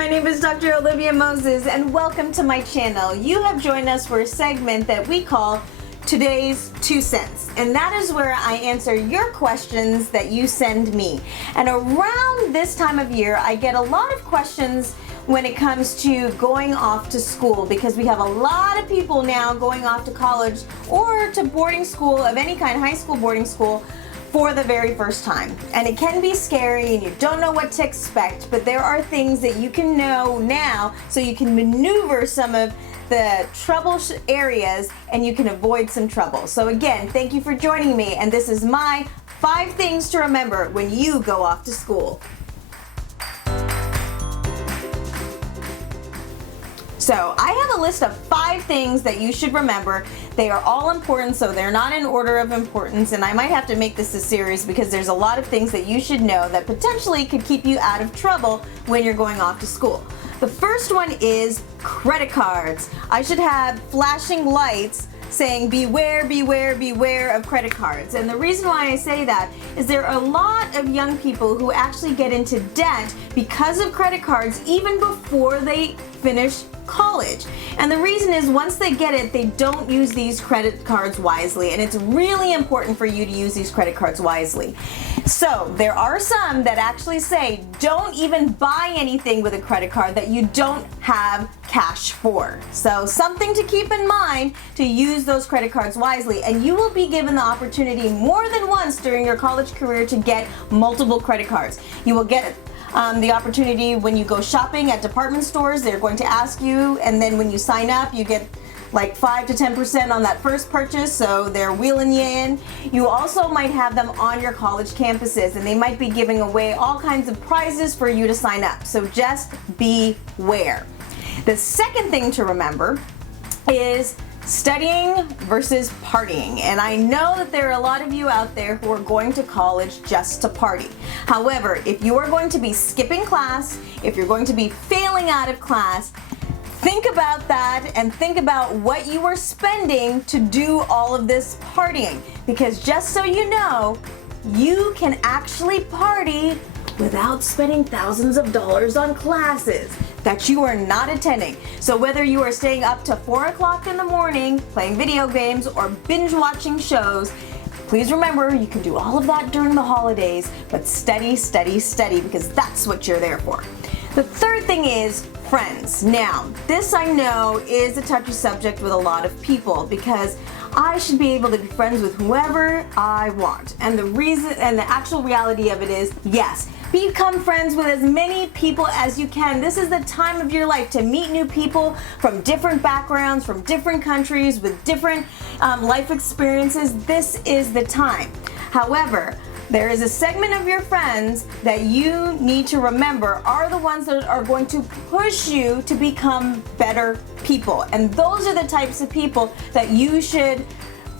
my name is Dr. Olivia Moses and welcome to my channel. You have joined us for a segment that we call Today's 2 Cents, and that is where I answer your questions that you send me. And around this time of year, I get a lot of questions when it comes to going off to school, because we have a lot of people now going off to college or to boarding school of any kind, high school, boarding school, for the very first time. And it can be scary and you don't know what to expect, but there are things that you can know now so you can maneuver some of the trouble areas and you can avoid some trouble. So again, thank you for joining me, and this is my 5 things to remember when you go off to school. So I have a list of 5 things that you should remember. They are all important, so they're not in order of importance, and I might have to make this a series because there's a lot of things that you should know that potentially could keep you out of trouble when you're going off to school. The first one is credit cards. I should have flashing lights saying beware, beware, beware of credit cards. And the reason why I say that is there are a lot of young people who actually get into debt because of credit cards even before they finish college. And the reason is once they get it, they don't use these credit cards wisely, and it's really important for you to use these credit cards wisely. So there are some that actually say don't even buy anything with a credit card that you don't have cash for. So something to keep in mind, to use those credit cards wisely, and you will be given the opportunity more than once during your college career to get multiple credit cards. You will get the opportunity when you go shopping at department stores. They're going to ask you, and then when you sign up, you get like 5 to 10% on that first purchase, so they're wheeling you in. You also might have them on your college campuses, and they might be giving away all kinds of prizes for you to sign up, so just beware. The second thing to remember is studying versus partying. And I know that there are a lot of you out there who are going to college just to party. However, if you are going to be skipping class, if you're going to be failing out of class, think about that and think about what you are spending to do all of this partying. Because just so you know, you can actually party without spending thousands of dollars on classes that you are not attending. So whether you are staying up to 4 o'clock in the morning playing video games or binge watching shows, please remember you can do all of that during the holidays, but study, study, study, because that's what you're there for. The third thing is friends. Now, this I know is a touchy subject with a lot of people because I should be able to be friends with whoever I want. And the reason and the actual reality of it is, yes, become friends with as many people as you can. This is the time of your life to meet new people from different backgrounds, from different countries, with different life experiences. This is the time. However, there is a segment of your friends that you need to remember are the ones that are going to push you to become better people. And those are the types of people that you should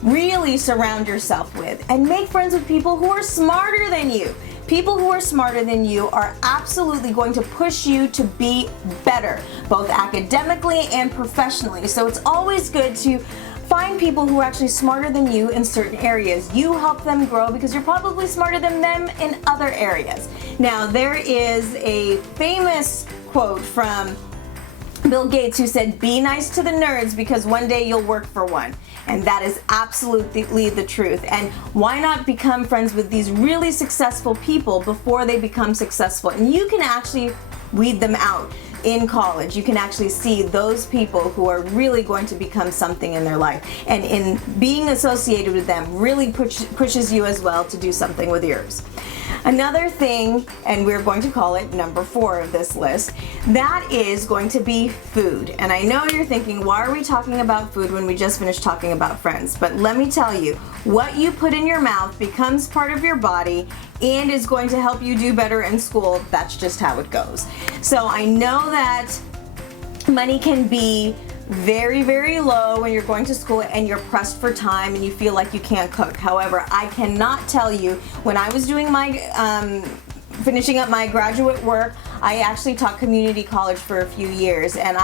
really surround yourself with, and make friends with people who are smarter than you. People who are smarter than you are absolutely going to push you to be better, both academically and professionally. So it's always good to find people who are actually smarter than you in certain areas. You help them grow because you're probably smarter than them in other areas. Now, there is a famous quote from Bill Gates who said, "Be nice to the nerds because one day you'll work for one." And that is absolutely the truth. And why not become friends with these really successful people before they become successful? And you can actually weed them out in college. You can actually see those people who are really going to become something in their life. And in being associated with them really pushes you as well to do something with yours. Another thing, and we're going to call it number 4 of this list, that is going to be food. And I know you're thinking, why are we talking about food when we just finished talking about friends? But let me tell you, what you put in your mouth becomes part of your body and is going to help you do better in school. That's just how it goes. So I know that money can be very, very low when you're going to school and you're pressed for time and you feel like you can't cook. However, I cannot tell you, when I was doing my finishing up my graduate work, I actually taught community college for a few years, and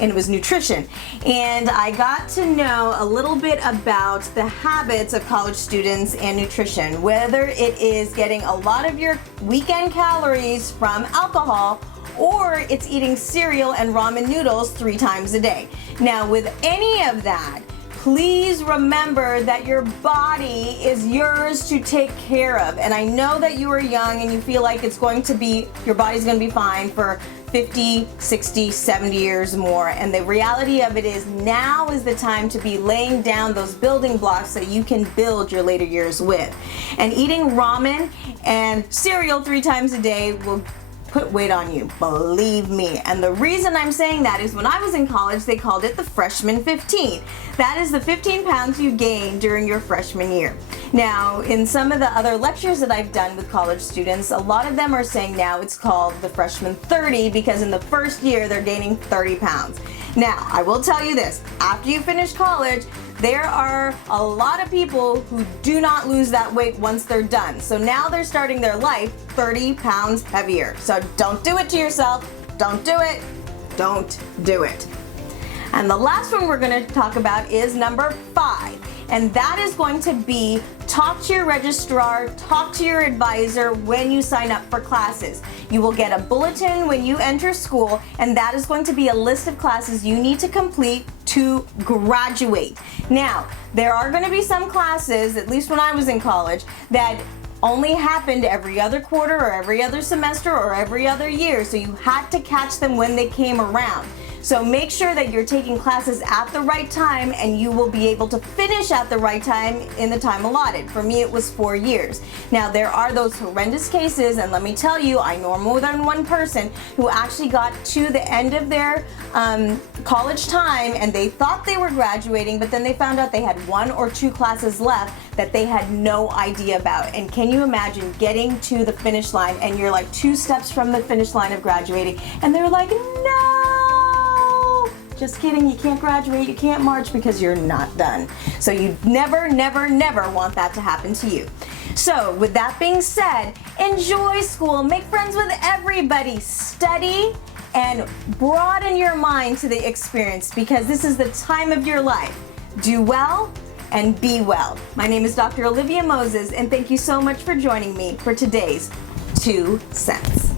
it was nutrition. And I got to know a little bit about the habits of college students and nutrition, whether it is getting a lot of your weekend calories from alcohol or it's eating cereal and ramen noodles 3 times a day. Now, with any of that, please remember that your body is yours to take care of. And I know that you are young and you feel like your body's going to be fine for 50, 60, 70 years more. And the reality of it is now is the time to be laying down those building blocks so you can build your later years with. And eating ramen and cereal 3 times a day will put weight on you, believe me. And the reason I'm saying that is when I was in college, they called it the freshman 15. That is the 15 pounds you gain during your freshman year. Now, in some of the other lectures that I've done with college students, a lot of them are saying now it's called the freshman 30 because in the first year they're gaining 30 pounds. Now, I will tell you this, after you finish college, there are a lot of people who do not lose that weight once they're done. So now they're starting their life 30 pounds heavier. So don't do it to yourself. Don't do it. Don't do it. And the last one we're going to talk about is number 5. And that is going to be talk to your registrar, talk to your advisor when you sign up for classes. You will get a bulletin when you enter school, and that is going to be a list of classes you need to complete to graduate. Now, there are going to be some classes, at least when I was in college, that only happened every other quarter or every other semester or every other year, so you had to catch them when they came around. So make sure that you're taking classes at the right time and you will be able to finish at the right time in the time allotted. For me, it was 4 years. Now, there are those horrendous cases, and let me tell you, I know more than one person who actually got to the end of their college time and they thought they were graduating, but then they found out they had 1 or 2 classes left that they had no idea about. And can you imagine getting to the finish line and you're like 2 steps from the finish line of graduating and they're like, no! Just kidding, you can't graduate, you can't march because you're not done. So you never, never, never want that to happen to you. So with that being said, enjoy school, make friends with everybody, study, and broaden your mind to the experience because this is the time of your life. Do well and be well. My name is Dr. Olivia Moses, and thank you so much for joining me for today's 2 Cents.